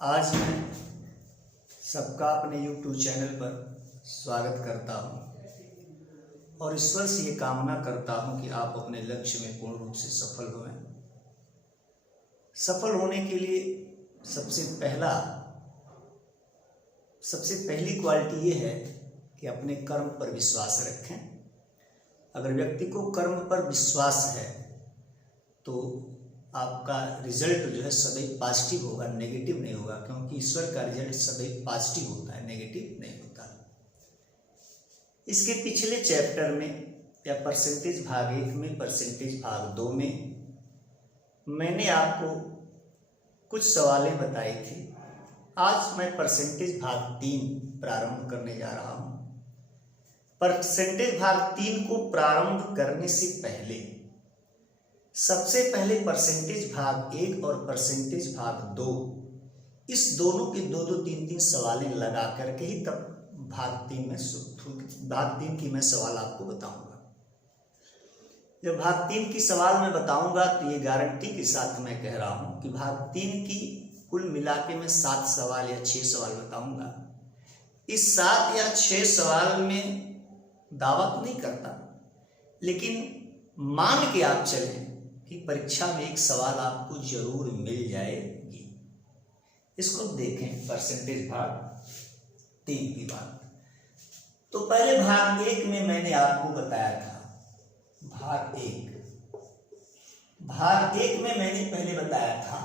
आज मैं सबका अपने YouTube चैनल पर स्वागत करता हूँ और ईश्वर से ये कामना करता हूँ कि आप अपने लक्ष्य में पूर्ण रूप से सफल हों। सफल होने के लिए सबसे पहली क्वालिटी ये है कि अपने कर्म पर विश्वास रखें। अगर व्यक्ति को कर्म पर विश्वास है तो आपका रिजल्ट जो है सदैव पॉजिटिव होगा, नेगेटिव नहीं होगा, क्योंकि ईश्वर का रिजल्ट सदैव पॉजिटिव होता है, नेगेटिव नहीं होता। इसके पिछले चैप्टर में या परसेंटेज भाग 1 में, परसेंटेज भाग 2 में मैंने आपको कुछ सवालें बताई थी। आज मैं परसेंटेज भाग 3 प्रारंभ करने जा रहा हूँ। परसेंटेज भाग 3 को प्रारंभ करने से पहले सबसे पहले परसेंटेज भाग 1 और परसेंटेज भाग 2, इस दोनों के दो 3 सवालें लगा करके ही तब भाग 3 की मैं सवाल आपको बताऊंगा। जब भाग 3 की सवाल मैं बताऊंगा तो ये गारंटी के साथ मैं कह रहा हूं कि भाग 3 की कुल मिला के मैं 7 सवाल या 6 सवाल बताऊंगा। इस 7 या 6 सवाल में दावा तो नहीं करता, लेकिन मान के आप चलें कि परीक्षा में एक सवाल आपको जरूर मिल जाएगी। इसको देखें परसेंटेज भाग 3 की बात। तो पहले भाग 1 में मैंने आपको बताया था, भाग 1 में मैंने पहले बताया था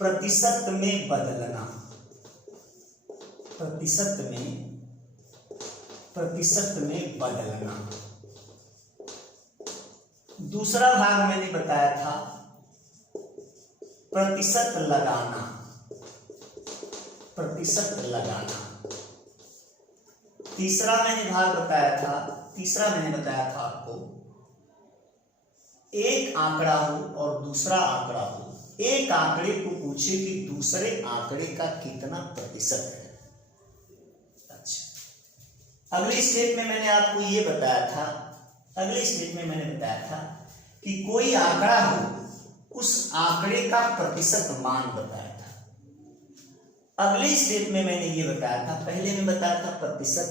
प्रतिशत में बदलना। प्रतिशत में बदलना। दूसरा भाग मैंने बताया था प्रतिशत लगाना। तीसरा मैंने बताया था आपको एक आंकड़ा हो और दूसरा आंकड़ा हो, एक आंकड़े को पूछे कि दूसरे आंकड़े का कितना प्रतिशत है। अच्छा, अगले स्टेप में मैंने आपको ये बताया था, कि कोई आंकड़ा हो, उस आंकड़े का प्रतिशत मान बताया था। अगले स्टेप में मैंने ये बताया था, पहले में बताया था प्रतिशत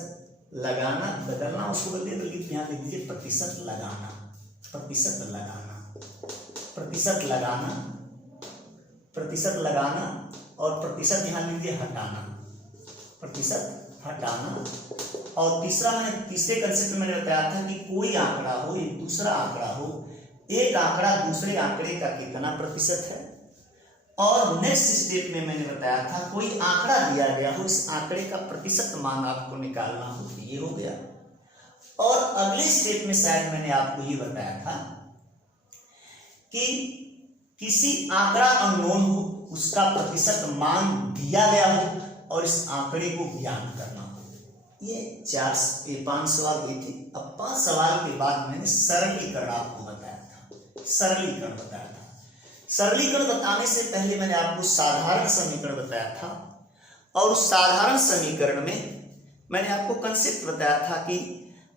लगाना, बदलना, उसको बदले तो यहाँ लिख दीजिए प्रतिशत लगाना और प्रतिशत यहाँ लीजिए हटाना। और तीसरे कंसेप्ट में मैंने बताया था कि कोई आंकड़ा हो, एक दूसरा आंकड़ा हो, एक आंकड़ा दूसरे आंकड़े का कितना प्रतिशत है। और नेक्स्ट स्टेप में मैंने बताया था कोई आंकड़ा दिया गया हो, इस आंकड़े का प्रतिशत मान आपको निकालना हो, ये हो गया। और अगले स्टेप में शायद मैंने आपको ये बताया था कि किसी आंकड़ा अननोन हो, उसका प्रतिशत मान दिया गया हो और इस आंकड़े को ज्ञात करना हो। ये 5 सवाल हुए थे। अब 5 सवाल के बाद मैंने सरलीकरण आपको बताया था। सरलीकरण बताने से पहले मैंने आपको साधारण समीकरण बताया था, और उस साधारण समीकरण में मैंने आपको कंसेप्ट बताया था कि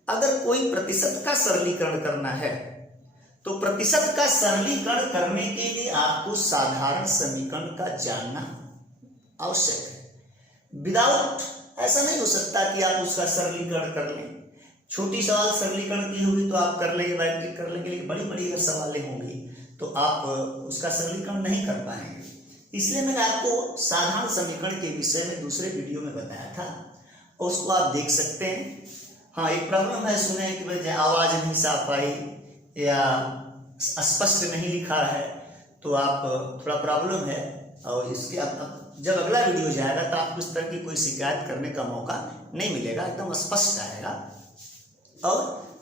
अगर कोई प्रतिशत का सरलीकरण करना है तो प्रतिशत का सरलीकरण करने के लिए आपको साधारण समीकरण का जानना आवश्यक है। विदाउट ऐसा नहीं हो सकता कि आप उसका सरलीकरण कर लें। छोटी सवाल सरलीकरण की होगी तो आप कर लेंगे, बैठ कर लेंगे, लेकिन बड़ी बड़ी अगर सवालें होंगी तो आप उसका सरलीकरण नहीं कर पाएंगे। इसलिए मैंने आपको साधारण समीकरण के विषय में दूसरे वीडियो में बताया था, और उसको आप देख सकते हैं। हाँ, एक प्रॉब्लम है, सुने कि भाई आवाज नहीं साफ आई या स्पष्ट नहीं लिखा है, तो आप थोड़ा प्रॉब्लम है। और इसके जब अगला वीडियो जाएगा तो आपको इस तरह की कोई शिकायत करने का मौका नहीं मिलेगा, एकदम स्पष्ट आएगा। और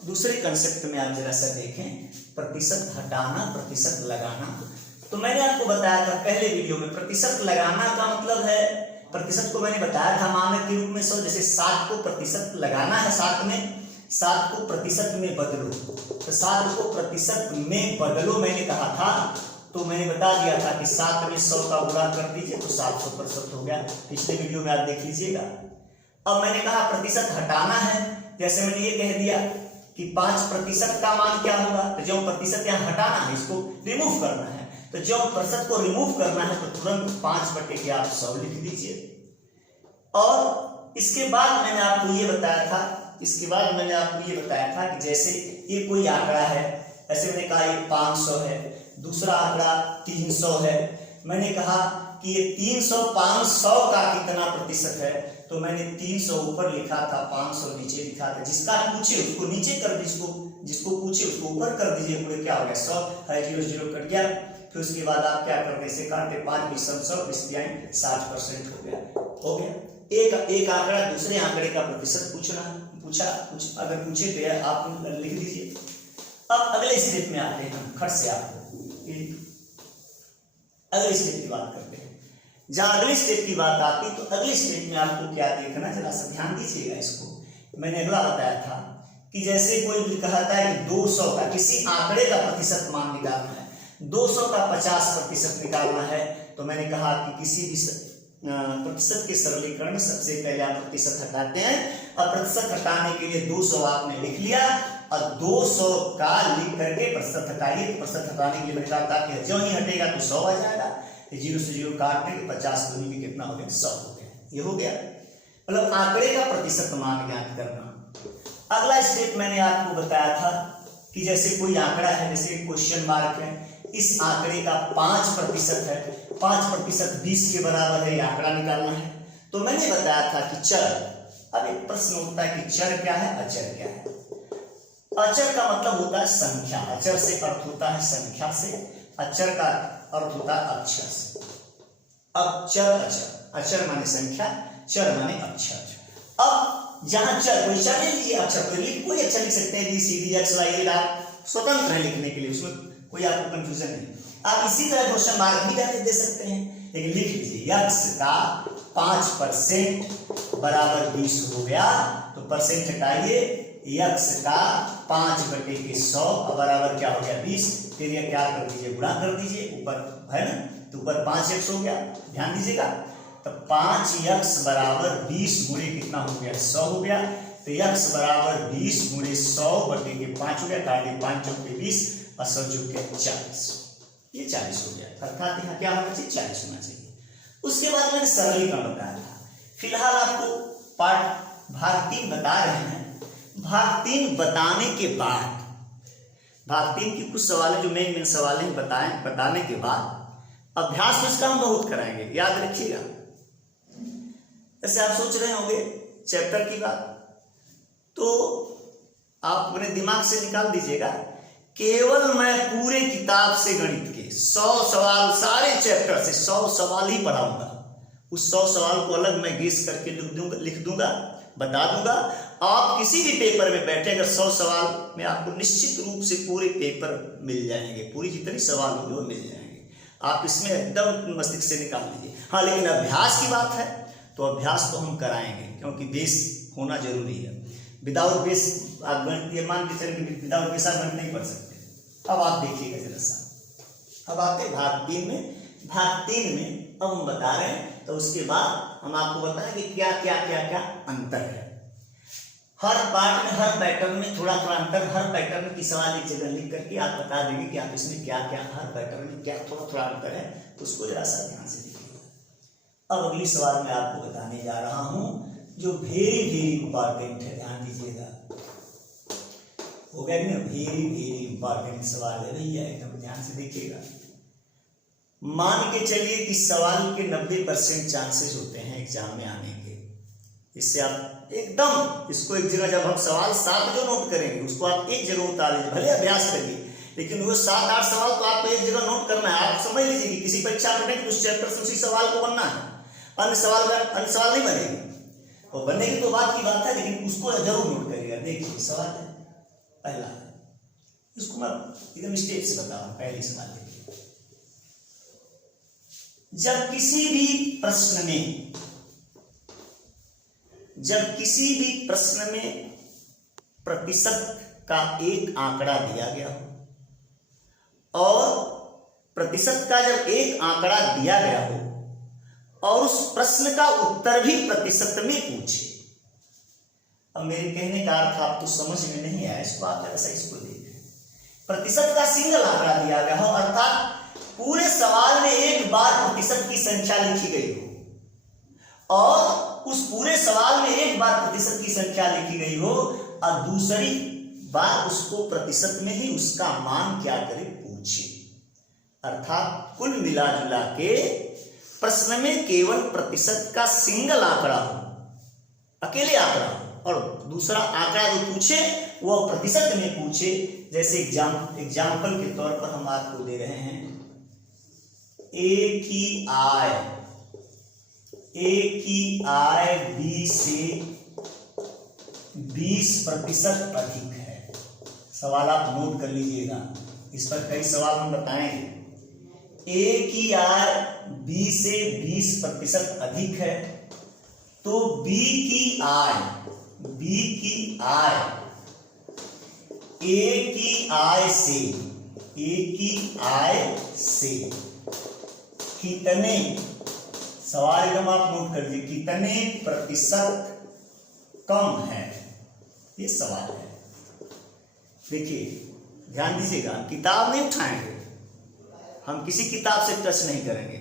दूसरे कंसेप्ट में आप जरा सा देखें, प्रतिशत हटाना, प्रतिशत लगाना। तो मैंने आपको बताया था पहले वीडियो में, प्रतिशत लगाना का मतलब है, प्रतिशत को मैंने बताया था मानक के रूप में। जैसे 7 को प्रतिशत लगाना है, 7 को प्रतिशत में बदलो, तो 7 को प्रतिशत में बदलो मैंने कहा था। तो मैंने बता दिया था कि 7 में 100 का गुणा कर दीजिए तो 700% हो गया। पिछले वीडियो में आप देख लीजिएगा। अब मैंने कहा प्रतिशत हटाना है, जैसे मैंने ये कह दिया कि 5% का मान क्या होगा, तो जो प्रतिशत यहाँ हटाना है, इसको रिमूव करना है, तो जो प्रतिशत को रिमूव करना है तो तुरंत 5/100 आप 100 लिख दीजिए। और इसके बाद मैंने आपको ये बताया था कि जैसे ये कोई आंकड़ा है, ऐसे मैंने कहा ये 500 है, दूसरा आंकड़ा 300 है, मैंने कहा कि ये 300 500 का कितना प्रतिशत है, तो मैंने 300 ऊपर लिखा था, 500 नीचे लिखा था। जिसका पूछे उसको नीचे कर दीजिए, जिसको पूछे उसको ऊपर कर दीजिए, पूरे क्या हो गया 100 है, 0 कट गया। फिर उसके बाद आप क्या कर रहे हैं, काटे 5 20 100 60% हो गया। एक आंकड़ा दूसरे आंकड़े का प्रतिशत पूछा अगर पूछे तो आप लिख दीजिए। अब अगले स्टेप में आते हैं, हम खट से आपको अगले स्टेप की बात करते हैं। जहां अगले स्टेप की बात आती तो अगले स्टेप में आपको क्या देखना, जरा सा ध्यान दीजिएगा इसको। मैंने अगला बताया था कि जैसे कोई कहता है कि 200 का किसी आंकड़े का प्रतिशत मान निकालना है, 200 का 50% निकालना है, तो मैंने कहा कि किसी भी प्रतिशत के सरलीकरण में सबसे पहले आप प्रतिशत हटाते हैं। अब प्रतिशत हटाने के लिए 200 आपने लिख लिया और 200 का लिख करके प्रतिशत हटाइए। तो प्रतिशत हटाने के लिए मैंने कहा था कि जो ही हटेगा तो 100 आ जाएगा, 0 से 0 काट के 50 दूनी में कितना हो गया 100 हो गया। ये हो गया मतलब आंकड़े का प्रतिशत मान ज्ञात करना। अगला स्टेप मैंने आपको बताया था कि जैसे कोई आंकड़ा है, जैसे क्वेश्चन मार्क है, इस आंकड़े का 5% है, 5% 20 के बराबर है, ये आंकड़ा निकालना है। तो मैंने बताया था कि चर, अब एक प्रश्न उठता है कि चर क्या है, अचर क्या है। अचर का मतलब होता है संख्या, अचर से अर्थ होता है संख्या से, अचर का अर्थ होता है अक्षर से। अब चर अचर, अचर माने संख्या, चर माने अक्षर। अब जहां चर, कोई चर ले लीजिए, अक्षर कोई अक्षर लिख सकते हैं, BCD XY आप स्वतंत्र है लिखने के लिए, उसमें कोई आपको कंफ्यूजन नहीं। आप इसी तरह क्वेश्चन मार्क भी दे सकते हैं, लेकिन लिख लीजिए x का 5% बराबर 20 हो गया, तो परसेंट हटाइए, x का 5/100 बराबर क्या हो गया 20। फिर ये क्या कर दीजिए, गुणा कर दीजिए, ऊपर है ना, तो ऊपर 5x हो गया, ध्यान दीजिएगा। तो 5x बराबर 20 गुणे कितना हो गया 100 हो गया। तो x बराबर 20 गुणे 100/5 हो गया, काटिए 5 चौक 20 और 100 चौक 40, ये 40 हो गया। अर्थात यहाँ क्या होना चाहिए, 40 होना चाहिए। उसके बाद मैंने सरलीकरण बताया था। फिलहाल आपको पाठ भाग 3 बता रहे हैं। भाग 3 बताने के बाद, भाग 3 की कुछ सवाल जो मेन सवाल हैं बताने के बाद अभ्यास में इसका हम बहुत कराएंगे, याद रखिएगा। ऐसे आप सोच रहे होंगे चैप्टर की बात, तो आप अपने दिमाग से निकाल दीजिएगा, केवल मैं पूरे किताब से गणित के 100 सवाल, सारे चैप्टर से 100 सवाल ही पढ़ाऊंगा। उस 100 सवाल को अलग मैं गेस करके लिख दूंगा, बता दूंगा। आप किसी भी पेपर में बैठे अगर 100 सवाल में आपको निश्चित रूप से पूरे पेपर मिल जाएंगे, पूरी जितनी सवाल होंगे वो मिल जाएंगे। आप इसमें एकदम मस्तिष्क से निकाल लीजिए। हाँ, लेकिन अभ्यास की बात है तो अभ्यास तो हम कराएंगे, क्योंकि बेस होना जरूरी है। विदाउट बेस आप गणित मान के चलिए, विदाउट बेस आप गणित नहीं पढ़ सकते। अब आप देखिएगा जरा सा, अब आते भाग 3 में। भाग 3 में अब हम बता रहे हैं, तो उसके बाद हम आपको बताएंगे क्या क्या क्या क्या अंतर है। हर पार्ट में, हर पैटर्न में थोड़ा थोड़ा अंतर, हर पैटर्न की सवाल एक जगह लिख करके आप बता देंगे कि आप इसमें क्या क्या, हर पैटर्न में क्या थोड़ा थोड़ा अंतर है, तो उसको जरा सा ध्यान से देखिएगा। अब अगली सवाल मैं आपको बताने जा रहा हूं जो वेरी वेरी इंपॉर्टेंट है, ध्यान दीजिएगा। हो गया ना, वेरी वेरी इंपॉर्टेंट सवाल है भैया, एकदम ध्यान से देखिएगा। मान के चलिए कि सवाल के 90% चांसेस होते हैं एग्जाम में आने के। इससे आप एकदम इसको एक जगह, जब हम सवाल 7 जो नोट करेंगे उसको आप एक जगह उतार लीजिए, भले अभ्यास करिए, लेकिन वो 7-8 सवाल तो आपको एक जगह नोट करना है। आप समझ लीजिए कि किसी परीक्षा में नहीं, उस चैप्टर से उसी सवाल को बनना है, अन्य सवाल नहीं बनेगी। और बनने की तो बात की बात है, लेकिन उसको जरूर नोट करिएगा। देखिए सवाल है पहला, इसको मैं एकदम स्टेप से बता रहा हूं। पहली सवाल देखिए, जब किसी भी प्रश्न में प्रतिशत का एक आंकड़ा दिया गया हो, और प्रतिशत का जब एक आंकड़ा दिया गया हो और उस प्रश्न का उत्तर भी प्रतिशत में पूछे, अब मेरे कहने का अर्थ आपको समझ में नहीं आया, इसको आप जरा सा इसको देखें। प्रतिशत का सिंगल आंकड़ा दिया गया हो, अर्थात पूरे सवाल में एक बार प्रतिशत की संख्या लिखी गई हो और उस पूरे सवाल में एक बार प्रतिशत की संख्या लिखी गई हो और दूसरी बार उसको प्रतिशत में ही उसका मान क्या करे पूछे। अर्थात कुल मिला जुला के प्रश्न में केवल प्रतिशत का सिंगल आंकड़ा हो, अकेले आंकड़ा हो, और दूसरा आंकड़ा जो पूछे वो प्रतिशत में पूछे। जैसे एग्जाम्पल के तौर पर हम आपको दे रहे हैं, ए की आय बी से 20% अधिक है। सवाल आप नोट कर लीजिएगा, इस पर कई सवाल हम बताएंगे। ए की आय बी से 20% अधिक है, तो बी की आय ए की आय से कितने, सवाल एकदम आप नोट कर लीजिए, कितने प्रतिशत कम है, ये सवाल है। देखिए ध्यान दीजिएगा, किताब नहीं उठाएंगे हम, किसी किताब से टच नहीं करेंगे,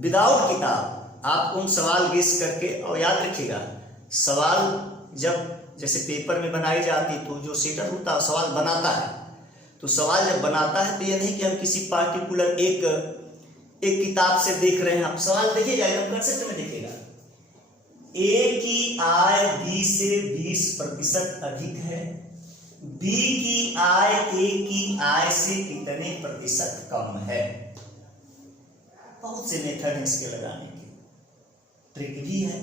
विदाउट किताब आप उन सवाल गेस करके, और याद रखिएगा सवाल जब जैसे पेपर में बनाई जाती तो जो सेटर होता है सवाल बनाता है, तो सवाल जब बनाता है तो ये नहीं कि हम किसी पार्टिकुलर एक किताब से देख रहे हैं। आप सवाल देखिएगा एकदम कंसेप्ट में देखिएगा, ए की आय बी से 20% अधिक है, बी की आय ए की आय से कितने प्रतिशत कम है। बहुत से मेथड हैं इसके लगाने के, ट्रिक भी है,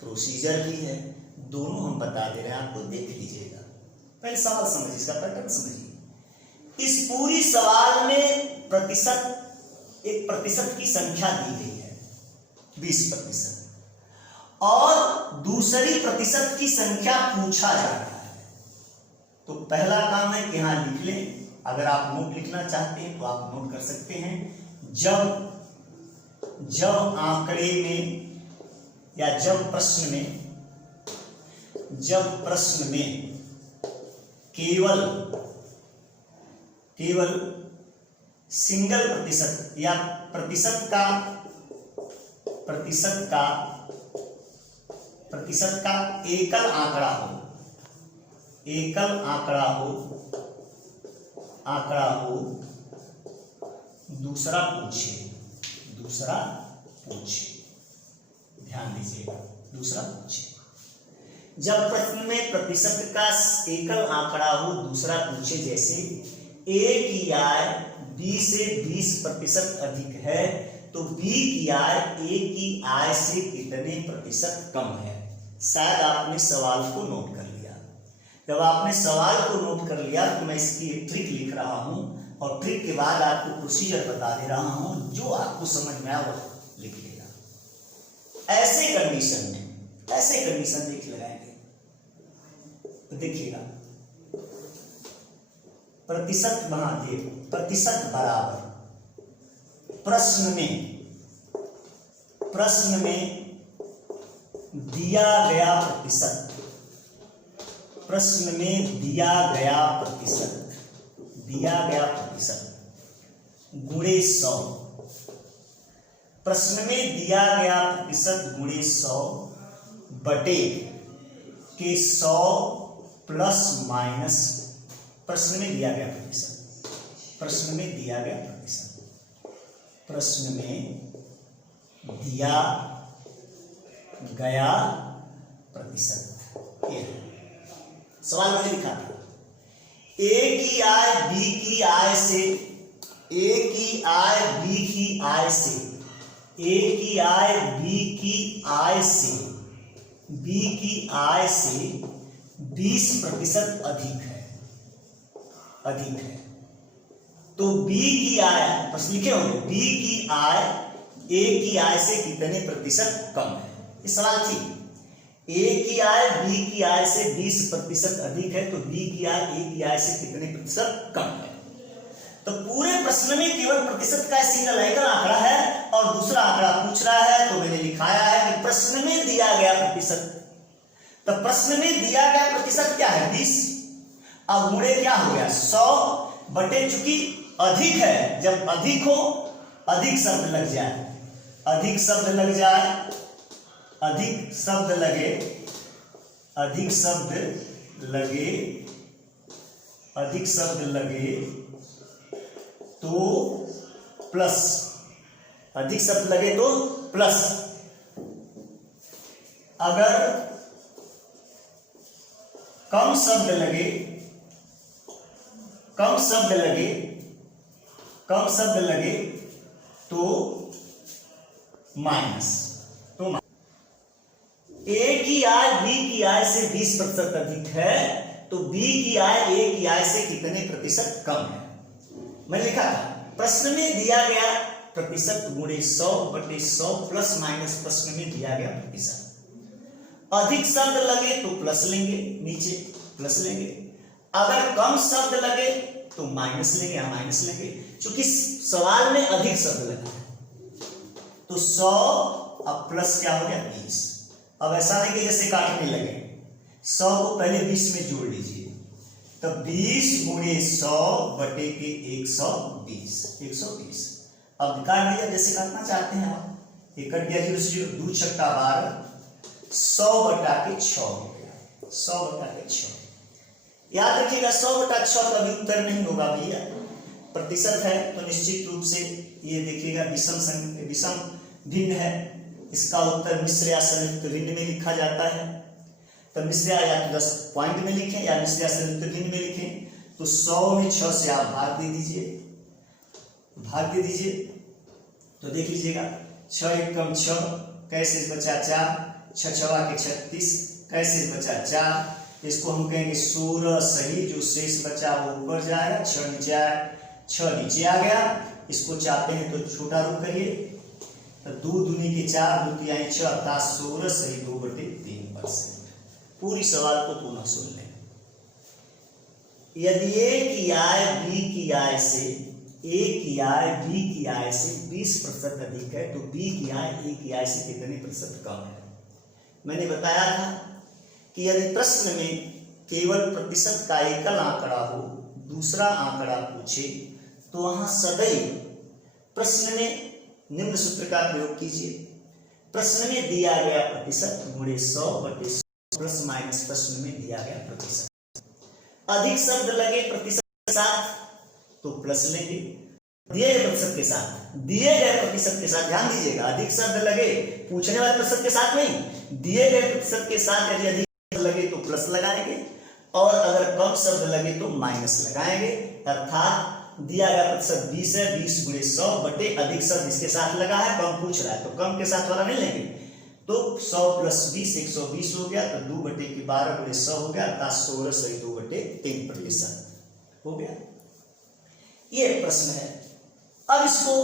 प्रोसीजर भी है, दोनों हम बता दे रहे हैं, आपको देख लीजिएगा। पहले सवाल समझिए, इसका पैटर्न समझिए। इस पूरी सवाल में एक प्रतिशत की संख्या दी गई है 20%, और दूसरी प्रतिशत की संख्या पूछा जा रहा है। तो पहला काम है कि यहां लिख लें, अगर आप नोट लिखना चाहते हैं तो आप नोट कर सकते हैं। जब आंकड़े में या जब प्रश्न में केवल सिंगल प्रतिशत या प्रतिशत का एकल आंकड़ा हो, दूसरा पूछे। ध्यान दीजिएगा, दूसरा पूछे। जब प्रश्न में प्रतिशत का एकल आंकड़ा हो, दूसरा पूछे। जैसे ए की आय बी से 20% अधिक है, तो बी की आय ए की आय से कितने प्रतिशत कम है। शायद आपने सवाल को नोट कर लिया। जब आपने सवाल को नोट कर लिया तो मैं इसकी एक ट्रिक लिख रहा हूं, और ट्रिक के बाद आपको प्रोसीजर बता दे रहा हूं, जो आपको समझ में आया वो लिख लेगा। ऐसे कंडीशन देख लगाएंगे तो देखिएगा, प्रतिशत प्रतिशत बराबर प्रश्न में दिया गया प्रतिशत गुणे 100। प्रश्न में दिया गया प्रतिशत गुणे 100 बटे के 100 प्लस माइनस प्रश्न में दिया गया प्रतिशत, प्रश्न में दिया गया प्रतिशत। ये सवाल मैंने लिखा था, ए की आय बी की आय से, ए की आय बी की आय से, ए की आय बी की आय से, बी की आय से 20% अधिक है। तो बी की आय, बस लिखे होंगे, बी की आय ए की आय से कितने प्रतिशत कम है। ये सवाल थी, ए की आय बी की आय से 20% अधिक है, तो बी की आय ए की आय से कितने प्रतिशत कम है। तो पूरे प्रश्न में केवल प्रतिशत का सिंगल एकल आंकड़ा है और दूसरा आंकड़ा पूछ रहा है। तो मैंने लिखाया है कि प्रश्न में दिया गया प्रतिशत, तो प्रश्न में दिया गया प्रतिशत क्या है 20। अब गुणे क्या हो गया 100 बटे, चूंकि अधिक है, जब अधिक हो अधिक शब्द लग जाए, अधिक शब्द लग जाए, अधिक शब्द लगे, अधिक शब्द लगे, अधिक शब्द लगे तो प्लस, अधिक शब्द लगे तो प्लस, अगर कम शब्द लगे, कम शब्द लगे, कम शब्द लगे तो माइनस। तो ए की आय बी की आय से 20% अधिक है तो बी की आय ए की आय से कितने प्रतिशत कम है। मैंने लिखा था प्रश्न में दिया गया प्रतिशत गुणे 100 बटे 100 प्लस माइनस प्रश्न में दिया गया प्रतिशत। अधिक शब्द लगे तो प्लस लेंगे, नीचे प्लस लेंगे, अगर कम शब्द लगे तो माइनस लेंगे या माइनस लेंगे, क्योंकि सवाल में अधिक शब्द लगा है। तो 100 अब प्लस क्या हो गया 20। अब ऐसा नहीं कि जैसे काटने लगे, 100 को पहले 20 में जोड़ लीजिए, तो 20 गुणे 100 बटे के 120, 120। अब काट दिया जैसे काटना चाहते हैं आप, ये कट गया 0 से 0, 2 छक्का 12, 100 बटा के 6 हो गया, 100 बटा के 6। याद रखिएगा 100 बटा 6 का भी उत्तर नहीं होगा भैया, प्रतिशत है तो निश्चित रूप से ये देखिएगा विषम भिन्न है, इसका उत्तर मिश्र या संयुक्त भिन्न में लिखा जाता है। तो मिश्र या तो 10 पॉइंट में लिखें या मिश्र या संयुक्त भिन्न में लिखें। तो 100 में 6 से आप भाग दे दीजिए, भाग दे दीजिए, तो देख लीजिएगा 6 एकम 6, कैसे बचा 4, 6 छवा के 36, कैसे बचा 4, इसको हम कहेंगे 16 सही, जो शेष बचा वो ऊपर जाएगा, 6 नीचे आया, 6 नीचे आ गया। इसको चाहते हैं तो छोटा रूप करिए, तो 2 दूनी के 4, 2 तिहाई 6 अर्थात 16 सही 2/3%। पूरी सवाल को पुनः सुन लें। यदि ए की आय बी की आय से, ए की आय बी की आय से 20% अधिक है तो बी की आय ए की आय से कितने प्रतिशत कम है। मैंने बताया था कि यदि प्रश्न में केवल प्रतिशत का एकल आंकड़ा हो, दूसरा आंकड़ा पूछे, तो वहां सदैव प्रश्न में निम्न सूत्र का प्रयोग कीजिए। प्रश्न में दिया गया प्रतिशत गुणे 100 बटे 100 प्लस माइनस प्रश्न में दिया गया प्रतिशत। अधिक शब्द लगे प्रतिशत के साथ तो प्लस लेंगे, दिए गए प्रतिशत के साथ, दिए गए प्रतिशत के साथ, ध्यान दीजिएगा, अधिक शब्द लगे पूछने वाले प्रतिशत के साथ नहीं, दिए गए प्रतिशत के साथ यदि अधिक शब्द लगे तो प्लस लगाएंगे और अगर कम शब्द लगे तो माइनस लगाएंगे। अर्थात दिया गया प्रतिशत 20 है, 20 गुणे 100 बटे अधिक शब्द इसके साथ लगा है, कम पूछ रहा है तो कम के साथ वाला नहीं लेंगे, तो 100 प्लस 20 120 हो गया, तो 2/12 गुणे 100 हो गया, अर्थात 16 सही 2/3% हो गया। ये प्रश्न है। अब इसको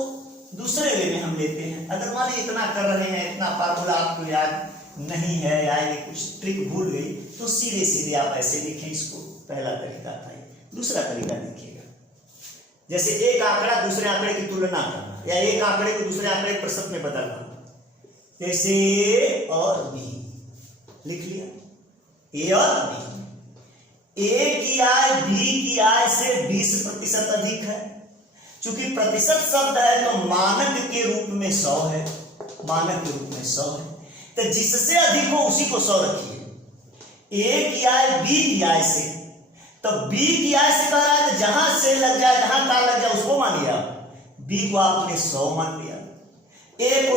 दूसरे वे में हम लेते हैं। अगर मान लीजिए इतना कर रहे हैं, इतना फार्मूला आपको याद नहीं है या ये कुछ ट्रिक भूल गई, तो सीधे सीधे आप ऐसे लिखें इसको। पहला तरीका था। दूसरा तरीका देखिएगा, जैसे एक आंकड़ा दूसरे आंकड़े की तुलना करना या एक आंकड़े को दूसरे आंकड़े के प्रतिशत में बदलना। जैसे ए और बी लिख लिया, ए और बी। ए की आय बी की आय से 20% अधिक है। चूंकि प्रतिशत शब्द है तो मानक के रूप में 100 है, मानक के रूप में 100 है, तो जिससे अधिक हो उसी को 100 रखिए। ए की आय बी की आय से, तो बी की आय से कह रहा है तो जहां से लग जाए, जहां तार लग जाए उसको मानिए आप। बी को आपने 100 मान लिया, ए को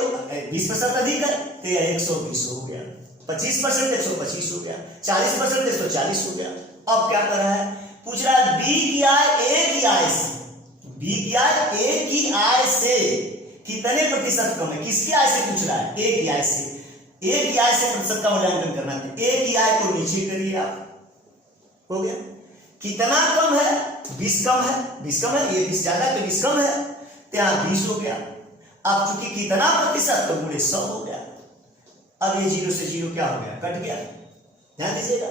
20% अधिक है तो 120 हो गया, 25% 125 हो गया, 40% 140 हो गया। अब क्या कर रहा है, पूछ रहा है बी की आय ए की आय से, बी की आय ए की आय से कितने प्रतिशत कम है। किसकी आय से पूछ रहा है, ए की आय से। ए की आय से प्रतिशत का मूल्यांकन करना है, ए की आय को नीचे करिए आप, हो गया। कितना कम है, 20 कम है, 20 कम है, ये 20 ज्यादा है तो 20 कम है, तो यहां 20 हो गया। अब चूंकि कितना प्रतिशत तो गुणे 100 हो गया। अब ये 0 से 0 क्या हो गया, कट गया। ध्यान दीजिएगा,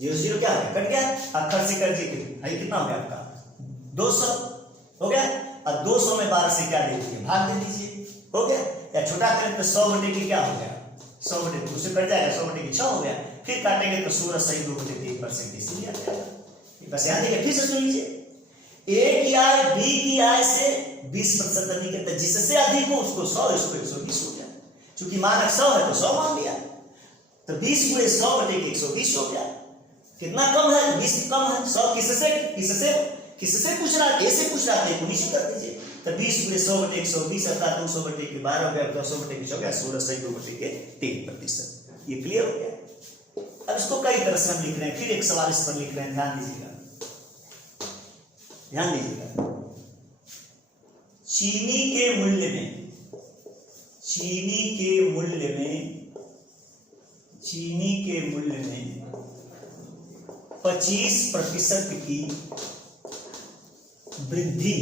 0 से 0 क्या हो गया, कट गया। अक्षर से कट गया, कितना हो गया आपका 200 हो गया। अब 200 में 12 से क्या दे दीजिए, भाग दे दीजिए, हो गया। या छोटा करें तो 100 बटे की क्या हो गया, 100 बटे 2 से कट जाएगा, 100 बटे की 6 हो गया। फिर काटेंगे तो 16 सही 2/3%, इसीलिए आ जाएगा। बस यहाँ देखिए, फिर से सुन लीजिए, ए की आय बी की आय से 20% अधिक है, तो जिससे अधिक हो उसको 100, इसको 120 हो गया। चूंकि मानक 100 है तो 100 मान लिया, तो 20 × 100/120 हो गया। कितना कम है? 20 कम है। 100 किससे पूछ रहा है? ए से पूछ रहा है, तो नीचे कर दीजिए। तो 20 × 100/120 अर्थात 200/12 हो गया, 200/20 हो गया, 16 सही 2/3%। ये क्लियर हो गया। अब इसको कई तरह से हम लिख रहे हैं, फिर एक सवाल इस पर लिख रहे हैं, ध्यान दीजिएगा। चीनी के मूल्य में 25% की वृद्धि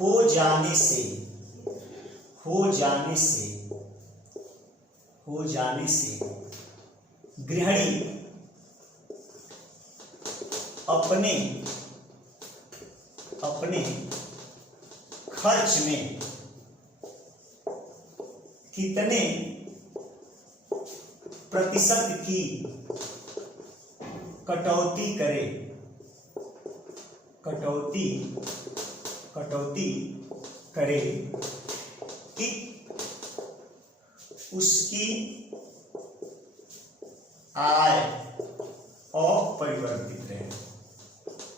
हो जाने से गृहिणी अपने खर्च में कितने प्रतिशत की कटौती करे कि उसकी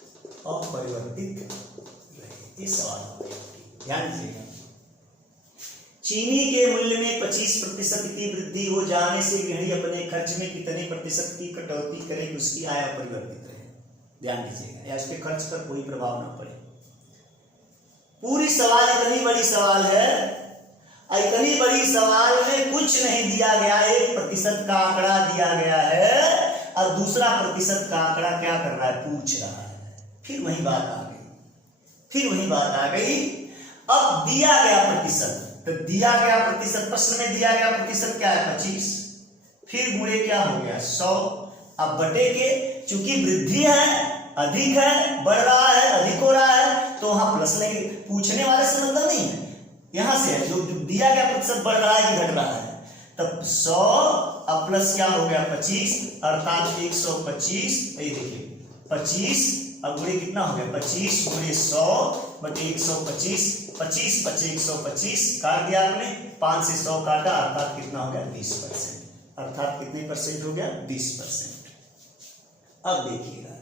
आय अपरिवर्तित रहे। ये सवाल हो गया, ध्यान दीजिएगा। चीनी के मूल्य में 25% की वृद्धि हो जाने से गृहिणी अपने खर्च में कितने प्रतिशत की कटौती करे कि उसकी आय अपरिवर्तित रहे। ध्यान दीजिएगा, या उसके खर्च पर कोई प्रभाव न पड़े। पूरी सवाल इतनी बड़ी सवाल है, इतनी बड़ी सवाल में कुछ नहीं दिया गया, 1% का आंकड़ा दिया गया है और दूसरा प्रतिशत का आंकड़ा क्या कर रहा है? पूछ रहा है। फिर वही बात आ गई। अब दिया गया प्रतिशत, तो दिया गया प्रतिशत, प्रश्न में दिया गया प्रतिशत क्या है? 25। फिर गुणे क्या हो गया? 100। अब बटे के, चूंकि वृद्धि है, अधिक है, बढ़ रहा है, अधिक हो रहा है, तो वहां प्लस नहीं, पूछने वाले से मतलब नहीं है, यहां से जो दिया गया प्रतिशत बढ़ रहा है कि घट रहा है। तब 100 अब प्लस क्या हो गया? 25, अर्थात 125। ये देखिए 25, अब गुणे कितना हो गया? 25 × 100/125, 25 × 5 125, काट दिया आपने, 5 से 100 काटा, अर्थात कितना हो गया? 20%। अर्थात कितने परसेंट हो गया? 20%। अब देखिएगा,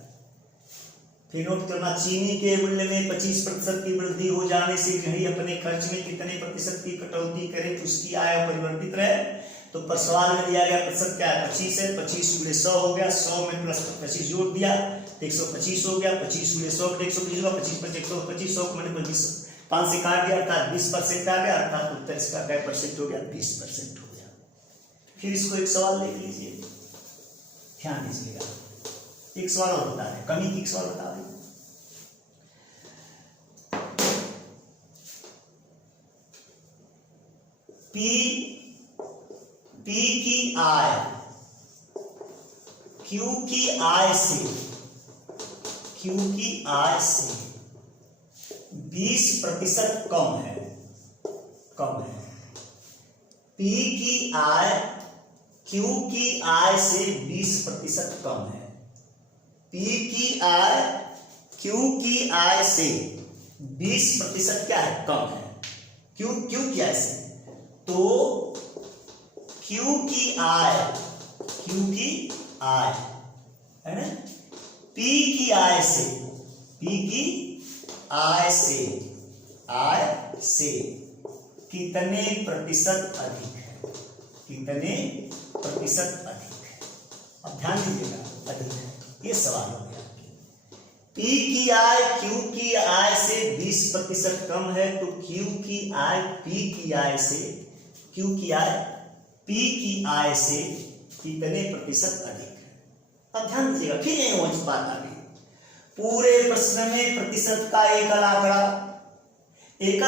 फिर नोट करना, चीनी के मूल्य में 25% की वृद्धि हो जाने से गृहिणी अपने खर्च में कितने प्रतिशत की कटौती करे तो उसकी आय अपरिवर्तित रहे। तो सवाल में दिया गया प्रतिशत क्या है? 25 है, 25 × 100 हो गया, 100 में प्लस 25 जोड़ दिया, 125 हो गया, 25 × 100/125 होगा, 25 × 125, 100 मैंने 5 से काट दिया, अर्थात 20% आ गया, अर्थात उत्तर इसका क्या परसेंट हो गया? 20% हो गया। फिर इसको एक सवाल देख लीजिए, ध्यान दीजिएगा। एक सवाल और बता रहे, कमी की एक सवाल बता रहे। पी की आय क्यू की आय से 20% कम है। पी की आय क्यू की आय से 20% कम है। पी की आय क्यू की आय से 20% क्या है? कम है। क्यू की आय से, तो क्यू की आय है ना, पी की आय से कितने प्रतिशत अधिक है? अब ध्यान दीजिएगा, अधिक है, ये सवाल हो गया। पी की आय क्यू की आय से 20% कम है, तो क्यू की आय पी की आय से कितने प्रतिशत अधिक है? अब ध्यान दीजिएगा, फिर यही वो बात आ गई। पूरे प्रश्न में प्रतिशत का एकल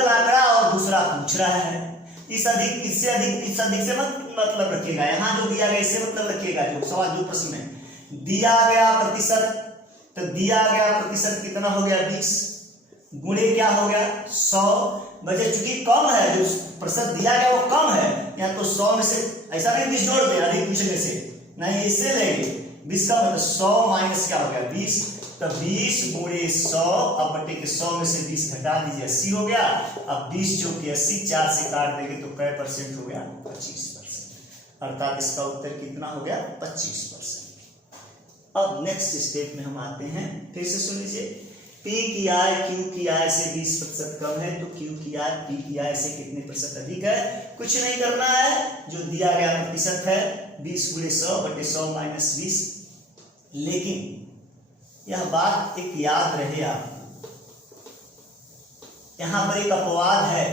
आंकड़ा और दूसरा पूछ रहा है। इससे अधिक से मतलब रखिएगा, यहां जो दिया गया इससे मतलब रखिएगा। जो सवाल, जो प्रश्न में दिया गया प्रतिशत, तो दिया गया प्रतिशत कितना हो गया? 20। गुणे क्या हो गया 100 बचे, चूंकि कम है जो प्रतिशत दिया गया वो कम है, या तो 100 में से ऐसा नहीं 20 जोड़ दे अधिक पूछने से, नहीं इससे लेंगे 20 का मतलब 100 माइनस क्या हो गया 20, तो 20 गुणे 100, अब बटे के 100 में से 20 घटा दीजिए 80 हो गया। अब 20 जो कि 80 4 से काट देंगे तो कै परसेंट हो गया 25%, अर्थात इसका उत्तर कितना हो गया 25%। अब नेक्स्ट स्टेप में हम आते हैं, फिर से सुन लीजिए, P की आय Q की आय से 20% कम है, तो Q की आय P की आय से कितने प्रतिशत अधिक है? कुछ नहीं करना है, जो दिया गया प्रतिशत है 20 गुणे 100 बटे 100 माइनस 20। लेकिन यह बात एक याद रहे आपको, यहां पर एक अपवाद है,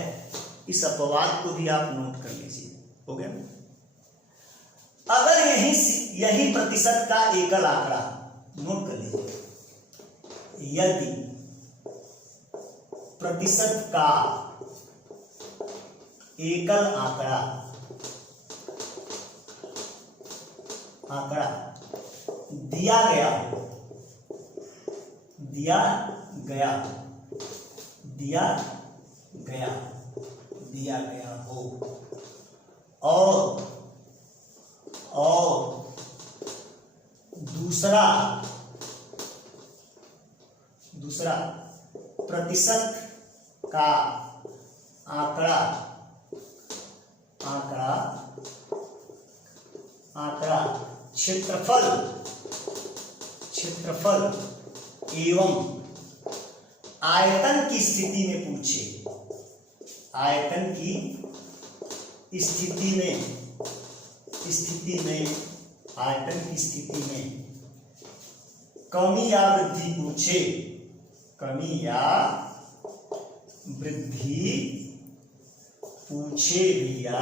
इस अपवाद को भी आप नोट कर लीजिए। हो गया, अगर यही प्रतिशत का एकल आंकड़ा, नोट कर लीजिए, यदि प्रतिशत का एकल आंकड़ा दिया गया हो और दूसरा प्रतिशत का आंकड़ा क्षेत्रफल एवं आयतन की स्थिति में पूछे, आयतन की स्थिति में कमी या वृद्धि पूछे, भैया,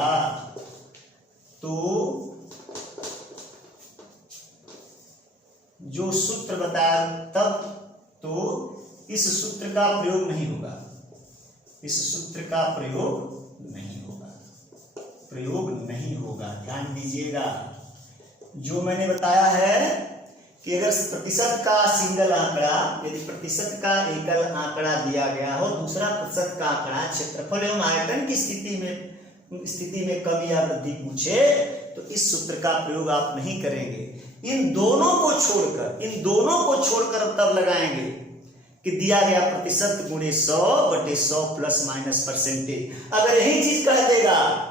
तो जो सूत्र बताया तब, तो इस सूत्र का प्रयोग नहीं होगा, नहीं होगा। ध्यान दीजिएगा, जो मैंने बताया है कि अगर प्रतिशत का सिंगल आंकड़ा, यदि प्रतिशत का एकल आंकड़ा दिया गया हो, दूसरा प्रतिशत का आंकड़ा क्षेत्रफल एवं आयतन की स्थिति में कमी या वृद्धि पूछे, तो इस सूत्र का प्रयोग आप नहीं करेंगे। इन दोनों को छोड़कर तब लगाएंगे कि दिया गया प्रतिशत गुणे 100 बटे 100 प्लस माइनस परसेंटेज। अगर यही चीज कह देगा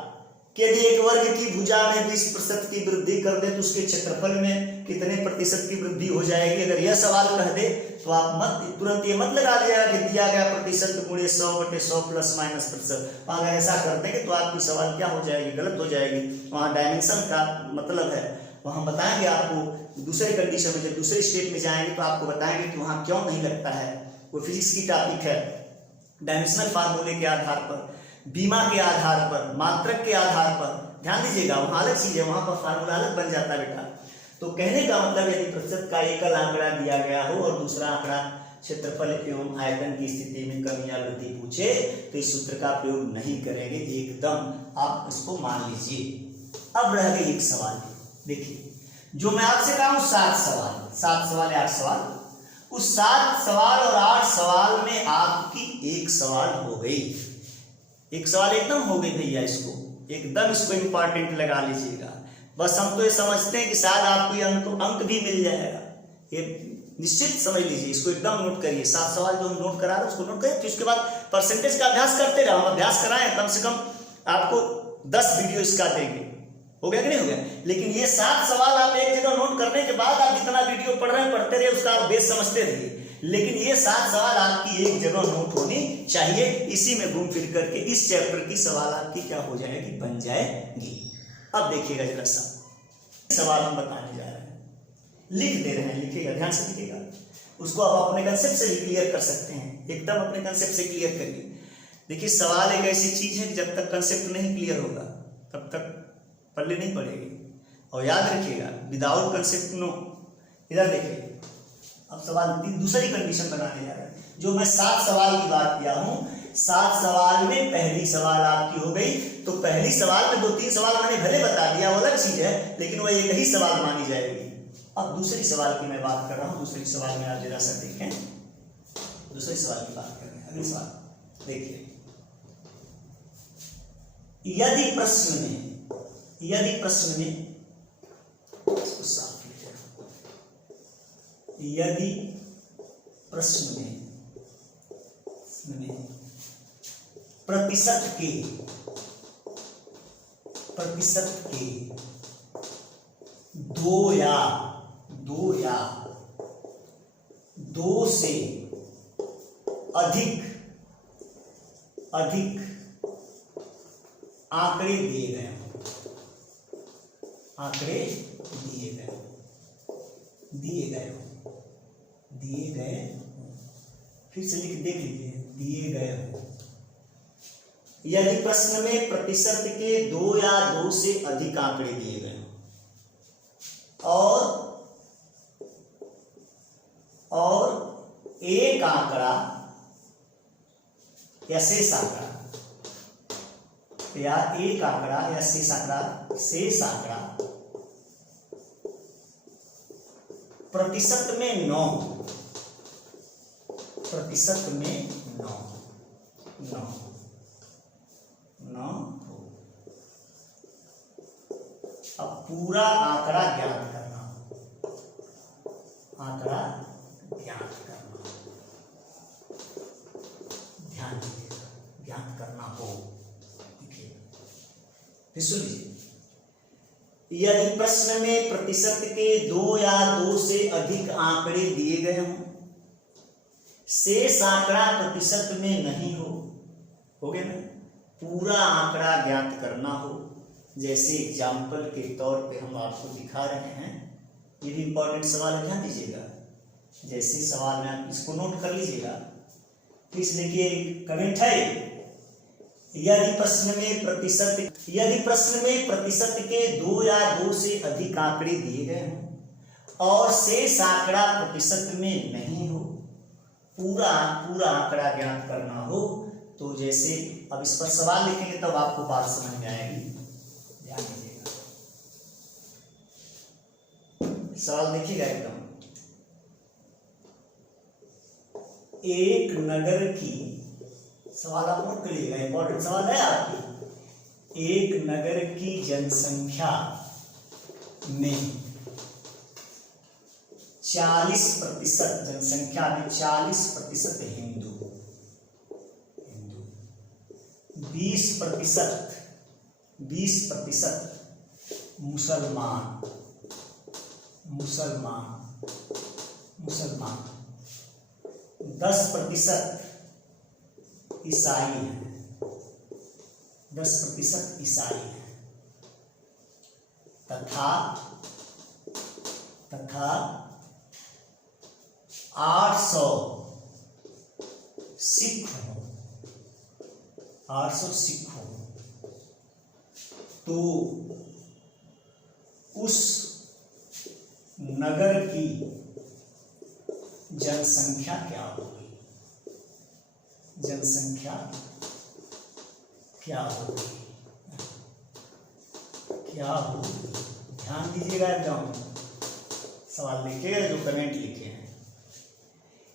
कि यदि एक वर्ग की भुजा में 20% की वृद्धि कर दे तो उसके क्षेत्रफल में कितने प्रतिशत की वृद्धि हो जाएगी, अगर यह सवाल कह दे तो आप तुरंत ये मत लगा दिया कि दिया गया प्रतिशत गुणे 100 बटे 100 प्लस माइनस प्रतिशत। अगर ऐसा कर देंगे तो आपकी सवाल क्या हो जाएगी, गलत हो जाएगी। वहां डायमेंशन का मतलब है, वहां बताएंगे आपको दूसरे कंडीशन में, जब दूसरे स्टेप में जाएंगे तो आपको बताएंगे कि वहां क्यों नहीं लगता है। वो फिजिक्स की टॉपिक है, डायमेंशनल फार्मूले के आधार पर, बीमा के आधार पर, मात्रक के आधार पर, ध्यान दीजिएगा, वहां अलग चीज है, वहां पर फार्मूला अलग बन जाता है बेटा। तो कहने का मतलब यदि प्रतिशत का एकल आंकड़ा दिया गया हो और दूसरा आंकड़ा क्षेत्रफल एवं आयतन की स्थिति में कमी या वृद्धि पूछे, तो इस सूत्र का प्रयोग नहीं करेंगे, एकदम आप इसको मान लीजिए। अब रह गए एक सवाल, देखिए जो मैं आपसे कहा हूं 7 सवाल या 8 सवाल, उस 7 सवाल और 8 सवाल में आपकी एक सवाल हो गई, एक सवाल एकदम हो गई भैया, इसको एकदम इंपॉर्टेंट लगा लीजिएगा। बस हम तो ये समझते हैं कि शायद आपको अंक भी मिल जाएगा, ये निश्चित समझ लीजिए, इसको एकदम नोट करिए। 7 सवाल जो हम नोट करा रहे हैं उसको नोट करिए, फिर उसके बाद परसेंटेज का अभ्यास करते रहो। हम अभ्यास कराएं, कम से कम आपको 10 वीडियो इसका देंगे, हो गया कि नहीं हो गया। लेकिन ये 7 सवाल आप एक जगह नोट करने के बाद आप जितना वीडियो पढ़ रहे हैं पढ़ते रहिए, उसका आप बेस समझते रहिए, लेकिन ये 7 सवाल आपकी एक जगह नोट होनी चाहिए। इसी में घूम फिर करके इस चैप्टर की सवाल आपकी क्या हो जाएगी, बन जाएगी। अब देखिएगा जरा सा सवाल हम बताने जा रहे हैं, लिख दे रहे हैं, लिखिएगा, ध्यान से लिखिएगा, उसको आप अपने कंसेप्ट से भी क्लियर कर सकते हैं, एकदम अपने कंसेप्ट से क्लियर करिए। देखिए सवाल एक ऐसी चीज है कि जब तक कंसेप्ट नहीं क्लियर होगा तब तक पल्ले नहीं पड़ेगी। और याद रखिएगा, विदाउट कंसेप्ट नो। इधर देखिए, अब सवाल दूसरी कंडीशन बनाने जा रहे हैं। जो मैं 7 सवाल की बात किया हूं, 7 सवाल में पहली सवाल आपकी हो गई, तो पहली सवाल में 2-3 सवाल मैंने भले बता दिया, वो अलग चीज है, लेकिन वो एक ही सवाल मानी जाएगी। अब दूसरी सवाल की मैं बात कर रहा हूं, दूसरी सवाल में आप जरा सा देखें, दूसरे सवाल की बात कर रहे हैं। अगले सवाल देखिए, यदि प्रश्न में इसको साफ लिखिए, यदि प्रश्न में प्रतिशत के 2 या 2 से अधिक आंकड़े दिए गए हों, फिर से लिख देख लीजिए, दिए गए हों। यदि प्रश्न में प्रतिशत के 2 या 2 से अधिक आंकड़े दिए गए हों और एक आंकड़ा या शेष आंकड़ा शेष आंकड़ा प्रतिशत में 9 अब पूरा आंकड़ा ज्ञात करना ज्ञात करना हो। देखिए फिर सुन लीजिए, यदि प्रश्न में प्रतिशत के 2 या 2 से अधिक आंकड़े दिए गए हों, शेष आंकड़ा प्रतिशत में नहीं हो गया ना, पूरा आंकड़ा ज्ञात करना हो। जैसे एग्जाम्पल के तौर पे हम आपको दिखा रहे हैं, ये भी इंपॉर्टेंट सवाल है, ध्यान दीजिएगा। जैसे सवाल में आप इसको नोट कर लीजिएगा। फिर देखिए कमेंट है, यदि प्रश्न में प्रतिशत के 2 या 2 से अधिक आंकड़े दिए गए हों और शेष आंकड़ा प्रतिशत में नहीं हो, पूरा आंकड़ा ज्ञात करना हो, तो जैसे अब इस पर सवाल लिखेंगे तब आपको बात समझ में आएगी। ध्यान दीजिएगा, सवाल देखिएगा एकदम। एक नगर की, सवाल आप नोट कर लीजिएगा, इंपॉर्टेंट सवाल है आपकी। एक नगर की जनसंख्या में 40% जनसंख्या में 40% हिंदू, 20% मुसलमान, 10% ईसाई हैं, 10% ईसाई हैं, तथा 800 सिख हों, 800 सिख हों, तो उस नगर की जनसंख्या क्या होगी? ध्यान दीजिएगा एकदम, सवाल लिखिएगा जो कमेंट लिखे हैं।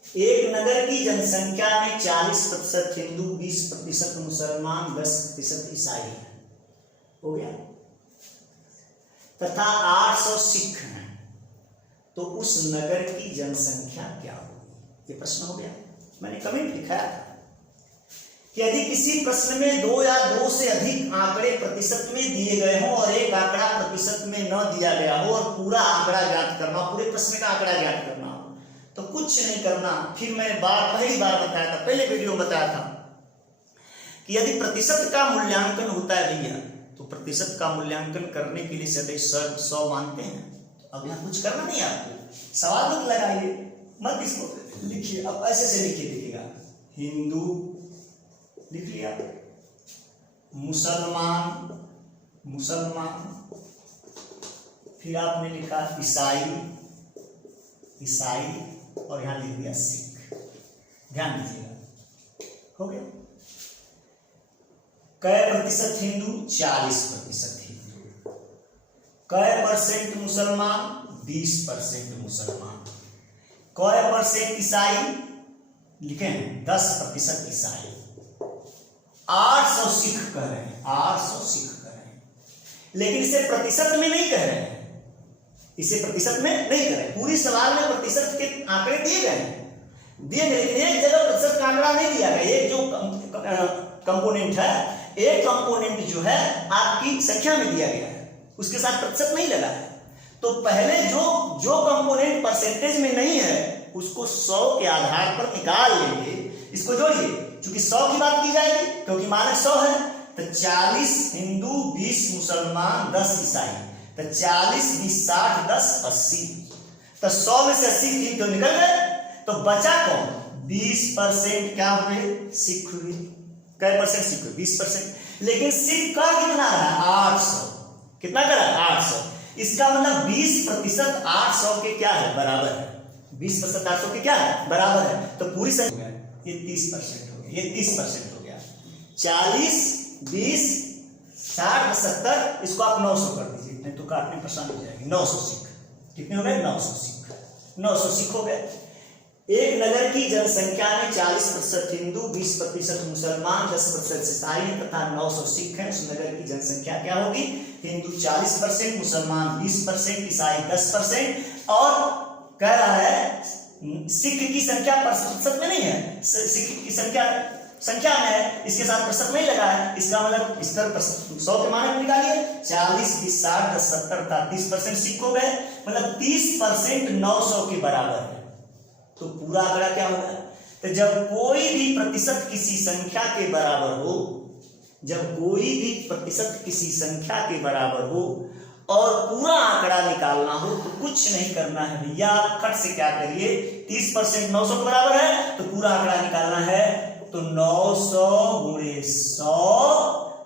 एक नगर की जनसंख्या में 40% हिंदू, 20% मुसलमान, 10% ईसाई हैं, हो गया, तथा 800 सिख हैं, तो उस नगर की जनसंख्या क्या होगी? ये प्रश्न हो गया। मैंने कमेंट लिखाया था कि यदि किसी प्रश्न में 2 या 2 से अधिक आंकड़े प्रतिशत में दिए गए हों और एक आंकड़ा प्रतिशत में न दिया गया हो और पूरा आंकड़ा ज्ञात करना, पूरे प्रश्न का आंकड़ा ज्ञात करना हो, तो कुछ नहीं करना। फिर मैंने पहली बार बताया था, पहले वीडियो में बताया था कि यदि प्रतिशत का मूल्यांकन होता है भैया, तो प्रतिशत का मूल्यांकन करने के लिए सदैव 100 मानते हैं। अब यहाँ कुछ करना नहीं, आपको सवाल मत लगाइए, मत इसको लिखिए, अब ऐसे से लिखिए, देखिएगा, हिंदू लिख लिया, मुसलमान, फिर आपने लिखा ईसाई और यहां लिख दिया सिख। ध्यान दीजिएगा, हो गया। कै प्रतिशत हिंदू? 40% हिंदू। कै परसेंट मुसलमान? 20% मुसलमान। कै परसेंट ईसाई? लिखे हैं 10% ईसाई, 800 सिख कह रहे हैं, 800 सिख कह रहे हैं, लेकिन इसे प्रतिशत में नहीं कह रहे हैं, इसे प्रतिशत में नहीं कह रहे हैं। पूरी सवाल में प्रतिशत के आंकड़े दिए गए हैं, लेकिन एक जगह प्रतिशत का आंकड़ा नहीं दिया गया। एक जो कंपोनेंट है, एक कंपोनेंट जो है आपकी संख्या में दिया गया है, उसके साथ प्रतिशत नहीं लगा है। तो पहले जो कंपोनेंट परसेंटेज में नहीं है उसको 100 के आधार पर निकाल लेंगे, इसको जोड़िए, क्योंकि 100 की बात की जाएगी, क्योंकि मानक 100 है। तो 40 हिंदू, 20 मुसलमान, 10 ईसाई, तो 40 20 60 10 80, तो 100 में से 80 ठीक तो निकल गए, तो बचा कौन? 20% क्या हुए? सिख हुए। कै परसेंट सिख हुए? 20%। लेकिन सिख का कितना है? 800। कितना करा? 800। इसका मतलब 20% 800 के क्या है? बराबर है। 20% 800 के क्या है? बराबर है। तो पूरी संख्या ये 30% हो गया, ये 30% हो गया। 40 20 60 70, इसको आप 900 कर दीजिए, नहीं तो काटने परेशान हो जाएगी। 900 सिख कितने हो गए? 900 सिख, 900 सिख हो गए। एक नगर की जनसंख्या में 40% हिंदू, 20% मुसलमान, 10% ईसाई तथा 900 सिख हैं। उस नगर की जनसंख्या क्या होगी? हिंदू 40%, मुसलमान 20%, ईसाई 10%। और कह रहा है सिख की संख्या प्रतिशत में नहीं है, सिख की संख्या में है, इसके साथ प्रतिशत नहीं लगा है। इसका मतलब इस तरह 100 के मानक निकालिए, 40 20 60 10 70 30% सिख हो गए, मतलब 30% 900 के बराबर है। तो पूरा आंकड़ा क्या होगा? तो जब कोई भी प्रतिशत किसी संख्या के बराबर हो, जब कोई भी प्रतिशत किसी संख्या के बराबर हो और पूरा आंकड़ा निकालना हो, तो कुछ नहीं करना है भैया, खट से क्या करिए, 30% 900 के बराबर है, तो पूरा आंकड़ा निकालना है। तो 900 गुणे 100,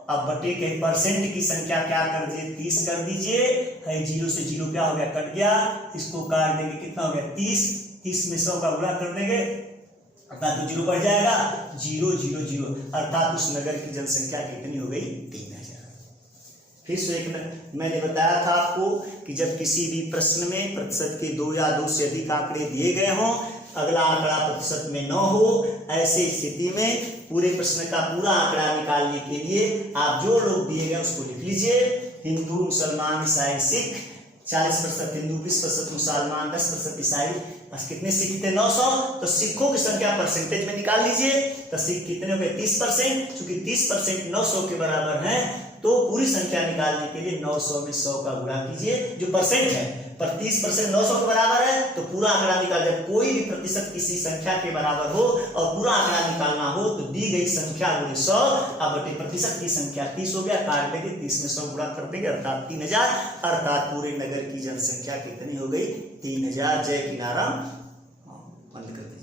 अब बटे के परसेंट की संख्या क्या कर दीजिए? 30 कर दीजिए। है 0 से 0 क्या हो गया? कट गया। इसको काट देंगे, कितना हो गया? 30। 30 में 100 का गुणा कर देंगे, अर्थात तो 0 बढ़ जाएगा, 0 0 0, अर्थात उस नगर की जनसंख्या कितनी हो गई? 3000। फिर से एक मैंने बताया था आपको कि जब किसी भी प्रश्न में प्रतिशत के 2 या 2 से अधिक आंकड़े दिए गए हों, अगला आंकड़ा प्रतिशत में न हो, ऐसे स्थिति में पूरे प्रश्न का पूरा आंकड़ा निकालने के लिए आप जो लोग दिए गए उसको लिख लीजिए। हिंदू, मुसलमान, ईसाई, सिख। 40% हिंदू, 20% मुसलमान, 10% ईसाई, बस कितने सिख थे? 900। तो सिखों की संख्या परसेंटेज में निकाल लीजिए, तो सिख कितने हो गए? 30%। चूंकि 30% 900 के बराबर है, तो पूरी संख्या निकालने के लिए 900 में 100 का गुणा कीजिए, जो परसेंट है, पर 30% 900 के बराबर है, तो पूरा आंकड़ा निकाल। जब कोई भी प्रतिशत किसी संख्या के बराबर हो और पूरा आंकड़ा निकालना हो, तो दी गई संख्या गुणे 100, अब बटे प्रतिशत की संख्या 30 हो गया, काट देंगे, 30 में 100 गुणा कर देंगे, अर्थात 3000, अर्थात पूरे नगर की जनसंख्या कितनी हो गई? 3000। जय किनाराम। बंद कर देंगे।